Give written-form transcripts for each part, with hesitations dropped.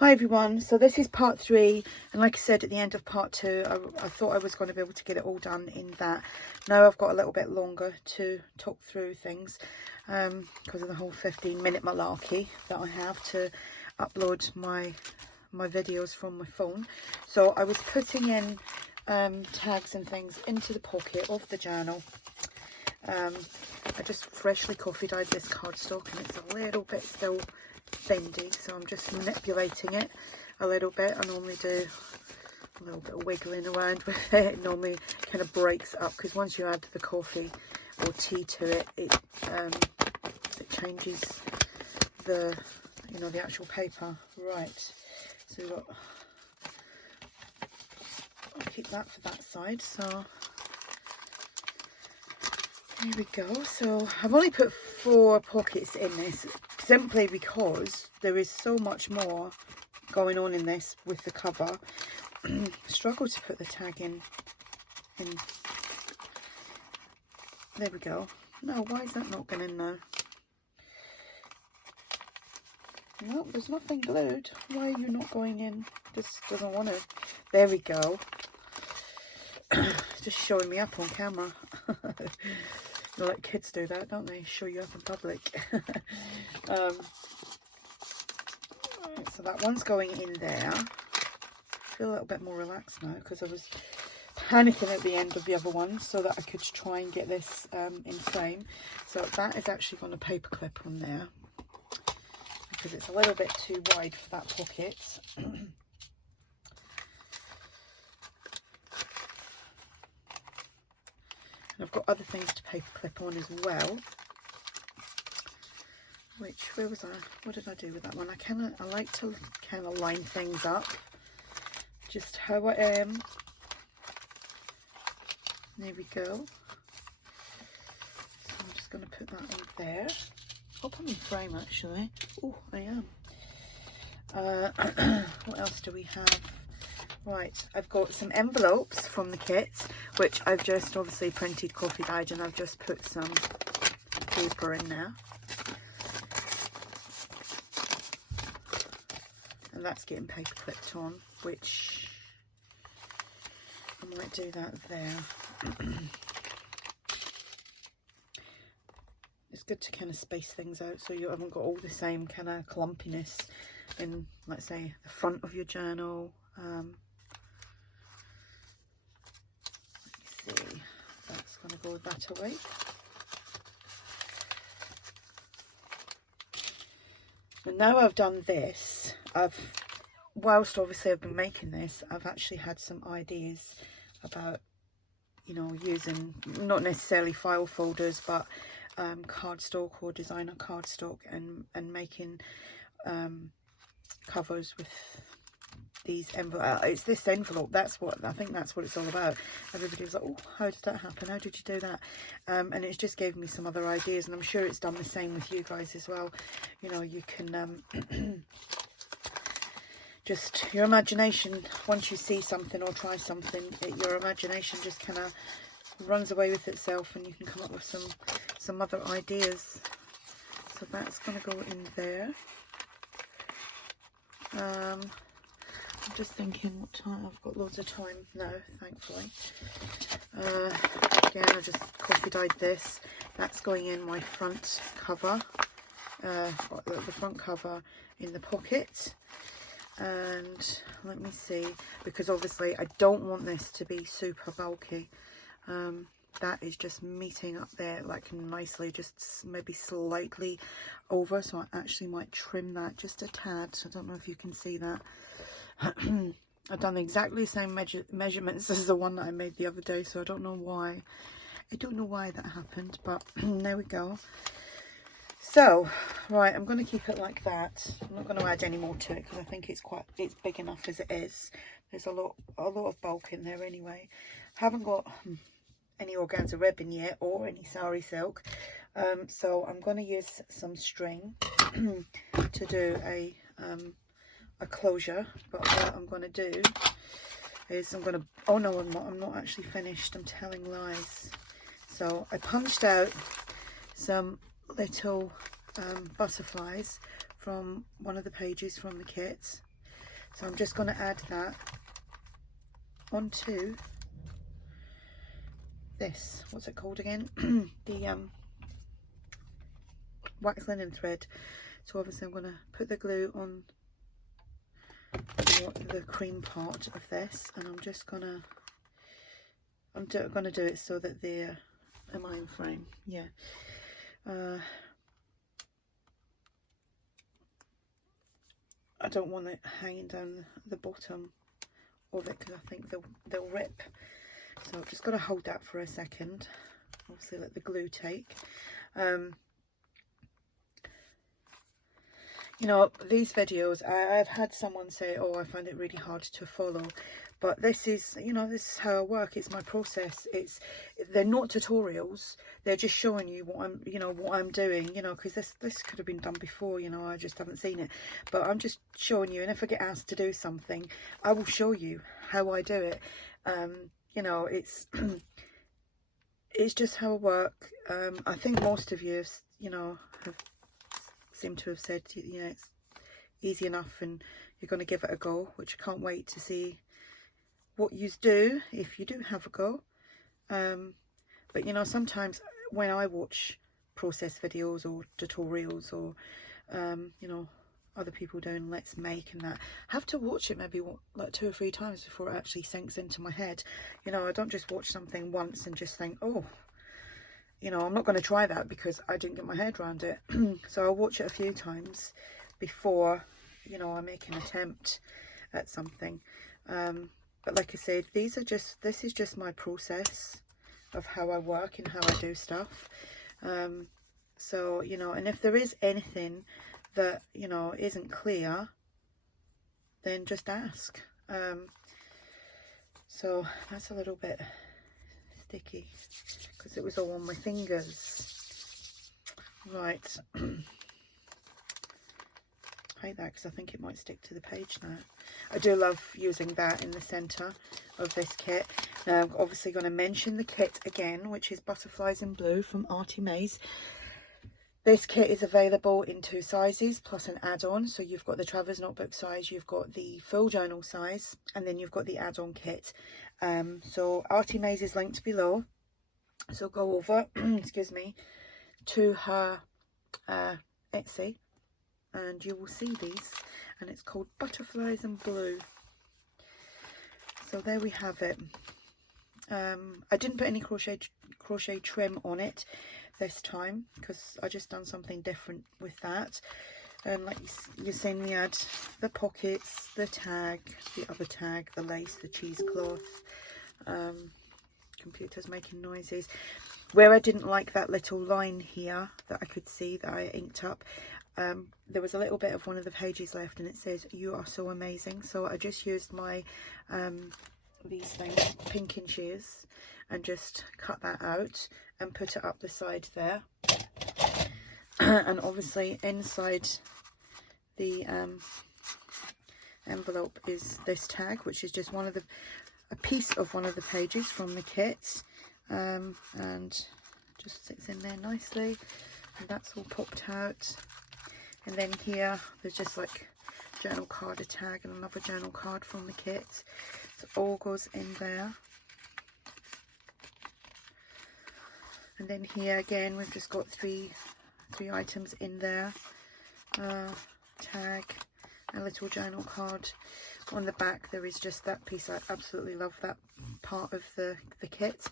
Hi everyone, so this is part 3, and like I said at the end of part 2, I thought I was going to be able to get it all done in that. Now I've got a little bit longer to talk through things because of the whole 15-minute malarkey that I have to upload my videos from my phone. So I was putting in tags and things into the pocket of the journal. I just freshly coffee dyed this cardstock and it's a little bit still bendy, so I'm just manipulating it a little bit. I normally do a little bit of wiggling around with it. It normally kind of breaks up because once you add the coffee or tea to it, it changes the the actual paper. Right, so we've got, I'll keep that for that side. So here we go. So I've only put 4 pockets in this simply because there is so much more going on in this with the cover. Struggle to put the tag in. There we go. No, why is that not going in there? No, there's nothing glued. Why are you not going in? This doesn't want to. There we go. Just showing me up on camera. You know, like kids do that, don't they? Show you up in public. Right, so that one's going in there. I feel a little bit more relaxed now because I was panicking at the end of the other one so that I could try and get this in frame. So that is actually going to paper clip on there because it's a little bit too wide for that pocket. And I've got other things to paper clip on as well. Which, where was I? What did I do with that one? I like to kind of line things up just how I am. There we go. So I'm just going to put that on there. Hope I'm in frame actually. Oh, I am. What else do we have? Right, I've got some envelopes from the kit, which I've just obviously printed coffee dyed, and I've just put some paper in there. And that's getting paper clipped on, which I might do that there. It's good to kind of space things out so you haven't got all the same kind of clumpiness in, let's say, the front of your journal. Let me see, that's going to go that away. And now I've done this, whilst obviously I've been making this, I've actually had some ideas about, using not necessarily file folders, but cardstock or designer cardstock, and making covers with these envelopes. It's this envelope, that's what I think that's what it's all about. Everybody was like, oh, how did that happen, how did you do that? And it's just gave me some other ideas, and I'm sure it's done the same with you guys as well. You can just your imagination, once you see something or try something, your imagination just kind of runs away with itself, and you can come up with some other ideas. So that's going to go in there. I'm just thinking what time. I've got loads of time now, thankfully. Again, I just coffee dyed this. That's going in my front cover, the front cover in the pocket. And let me see, because obviously I don't want this to be super bulky. That is just meeting up there like nicely, just maybe slightly over, so I actually might trim that just a tad. I don't know if you can see that. I've done exactly the same measurements as the one that I made the other day, so I don't know why. I don't know why that happened, but there we go. So, right, I'm going to keep it like that. I'm not going to add any more to it because I think it's big enough as it is. There's a lot of bulk in there anyway. I haven't got any organza ribbon yet or any sari silk, so I'm going to use some string to do a closure. But what I'm going to do is oh no, I'm not actually finished, I'm telling lies. So I punched out some little butterflies from one of the pages from the kit, So I'm just going to add that onto this, what's it called again? The wax linen thread. So obviously I'm going to put the glue on the cream part of this, and I'm just going to do it so that they're a mind frame. Yeah. I don't want it hanging down the bottom of it because I think they'll rip. So I've just got to hold that for a second. Obviously let the glue take. You know, these videos, I've had someone say, oh, I find it really hard to follow. But this is, you know, this is how I work. It's my process. They're not tutorials. They're just showing you what I'm doing, you know, because this could have been done before, you know, I just haven't seen it. But I'm just showing you, and if I get asked to do something, I will show you how I do it. You know, it's just how I work. I think most of you, you know, seem to have said, you know, it's easy enough and you're going to give it a go, which I can't wait to see what you do if you do have a go. But you know, sometimes when I watch process videos or tutorials or you know, other people doing let's make and that, I have to watch it maybe like 2 or 3 times before it actually sinks into my head. You know, I don't just watch something once and just think, oh, you know, I'm not going to try that because I didn't get my head around it. So I'll watch it a few times before, you know, I make an attempt at something. But like I said, this is just my process of how I work and how I do stuff. So, you know, and if there is anything that, you know, isn't clear, then just ask. So that's a little bit sticky because it was all on my fingers. Right. I hate that because I think it might stick to the page now. I do love using that in the centre of this kit. Now I'm obviously going to mention the kit again, which is Butterflies in Blue from ARTYmaze. This kit is available in 2 sizes plus an add-on. So you've got the Traveller's Notebook size, you've got the full journal size, and then you've got the add-on kit. So ARTYmaze is linked below. So go over, excuse me, to her Etsy, and you will see these, and it's called Butterflies in Blue. So there we have it. I didn't put any crochet trim on it this time because I just done something different with that. Like you've seen me add the pockets, the tag, the other tag, the lace, the cheesecloth. Computer's making noises. Where I didn't like that little line here that I could see that I inked up, there was a little bit of one of the pages left and it says "You are so amazing." So I just used my these things, pinking shears, and just cut that out and put it up the side there. And obviously inside the envelope is this tag, which is just a piece of one of the pages from the kit, and just sits in there nicely, and that's all popped out. And then here there's just like journal card, a tag, and another journal card from the kit. So it all goes in there. And then here again we've just got three items in there, tag, a little journal card. On the back there is just that piece. I absolutely love that part of the kit.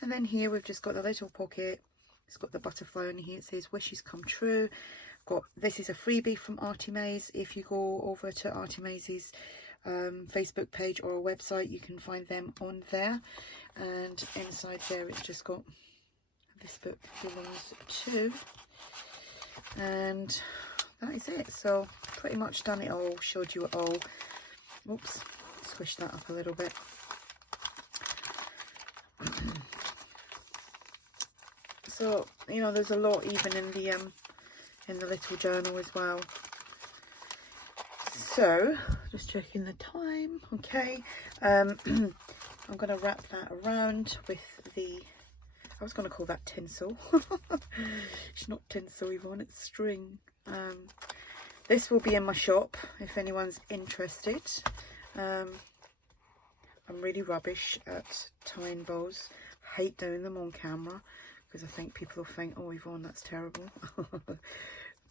And then here we've just got the little pocket. It's got the butterfly on here. It says wishes come true. This is a freebie from ARTYmaze. If you go over to ARTYmaze's Facebook page or a website, you can find them on there. And inside there it's just got this book belongs to, and that is it. So pretty much done it all, showed you it all. Oops, squish that up a little bit. So, you know, there's a lot even in the little journal as well. So just checking the time. Okay, I'm going to wrap that around with the, I was going to call that tinsel. It's not tinsel, Yvonne, it's string. this will be in my shop if anyone's interested. I'm really rubbish at tying bows. Hate doing them on camera because I think people will think, oh Yvonne, that's terrible.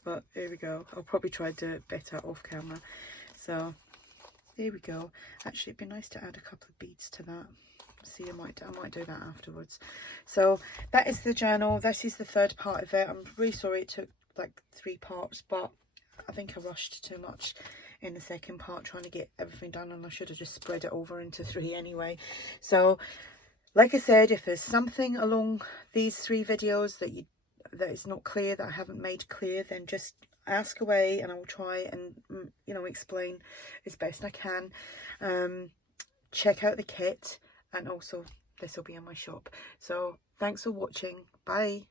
But here we go. I'll probably try to do it better off camera. So here we go. Actually, it'd be nice to add a couple of beads to that. See, I might do that afterwards. So that is the journal. This is the third part of it. I'm really sorry it took like 3 parts, but I think I rushed too much in the second part trying to get everything done, and I should have just spread it over into 3 anyway. So like I said, if there's something along these 3 videos that is not clear, that I haven't made clear, then just ask away and I will try and, you know, explain as best I can. Check out the kit, and also this will be in my shop. So thanks for watching. Bye.